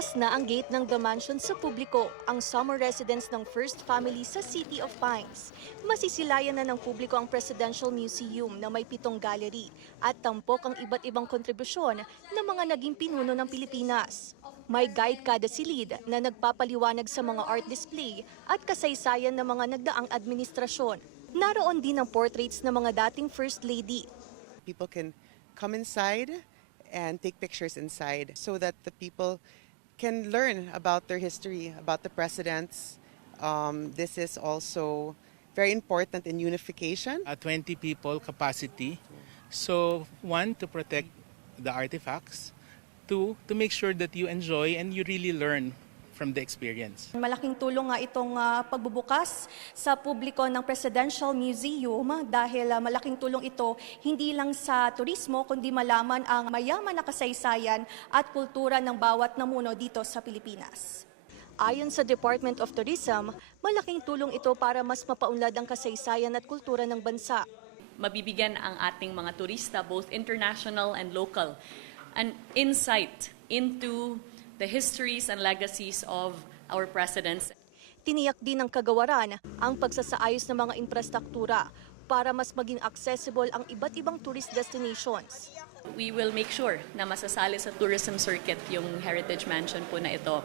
Bukas na ang gate ng The Mansion sa publiko, ang summer residence ng First Family sa City of Pines. Masisilayan na ng publiko ang Presidential Museum na may 7 gallery at tampok ang iba't ibang kontribusyon ng mga naging pinuno ng Pilipinas. May guide kada silid na nagpapaliwanag sa mga art display at kasaysayan ng mga nagdaang administrasyon. Naroon din ang portraits ng mga dating First Lady. People can come inside and take pictures inside so that the people can learn about their history, about the presidents. This is also very important in unification. 20 people capacity. So, one, to protect the artifacts. Two, to make sure that you enjoy and you really learn from the experience. Malaking tulong nga itong pagbubukas sa publiko ng Presidential Museum dahil malaking tulong ito hindi lang sa turismo kundi malaman ang mayaman na kasaysayan at kultura ng bawat namuno dito sa Pilipinas. Ayon sa Department of Tourism, malaking tulong ito para mas mapaunlad ang kasaysayan at kultura ng bansa. Mabibigyan ang ating mga turista, both international and local, an insight into the histories and legacies of our presidents. Tiniyak din ng kagawaran ang pagsasaayos ng mga infrastruktura para mas maging accessible ang iba't ibang tourist destinations. We will make sure na masasali sa tourism circuit yung Heritage Mansion po na ito.